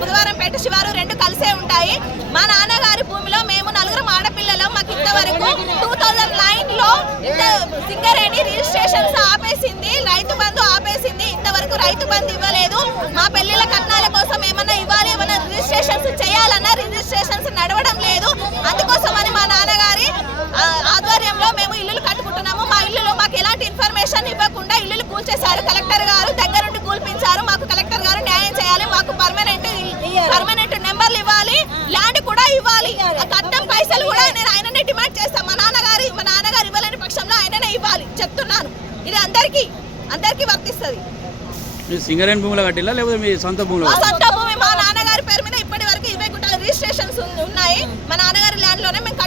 బుధవారంపేట శివారు రెండు కలిసే ఉంటాయి. మా నాన్నగారి భూమిలో మేము నలుగురు ఆడపిల్లలు. మాకు ఇంతవరకు 2009లో సింగరేణి రిజిస్ట్రేషన్స్ ఆపేసింది, రైతు బంధు ఆపేసింది. ఇంతవరకు రైతు బంధు ఇవ్వలేదు. మా పెళ్లిళ్ళ కట్నాల కోసం ఏమన్నా ఇవ్వాలి, ఏమన్నా రిజిస్ట్రేషన్స్ చేయాలన్నా రిజిస్ట్రేషన్స్ నడవడం లేదు. అందుకోసమని మా నాన్నగారి ఆధ్వర్యంలో మేము ఇల్లులు కట్టుకుంటున్నాము. మా ఇల్లులో మాకు ఎలాంటి ఇన్ఫర్మేషన్ ఇవ్వకుండా ఇల్లులు కూల్చేశారు. కలెక్టర్ గారు దగ్గరుండి కూల్పించారు. మాకు కలెక్టర్ గారు న్యాయం చేయాలి. మాకు పర్మనెంట్ నెంబర్లు ఇవ్వాలి, ల్యాండ్ కూడా ఇవ్వాలి. కట్టం పైసలు కూడా నేను ఆయననే డిమాండ్ చేస్తాను. మా నాన్నగారు ఇవ్వలేని పక్షంలో ఆయననే ఇవ్వాలి చెప్తున్నాను. ఇది అందరికీ వర్తిస్తుంది. మీ సింగరేణి భూమిలో కట్టిల్లా లేకపోతే మీ సొంత భూమిలో? మా సొంత భూమి. మా నాన్నగారి పేరు మీద ఇప్పటి వరకు 20 గుంటల రిజిస్ట్రేషన్స్ ఉన్నాయి. మా నాన్నగారి ల్యాండ్ లోనే మేము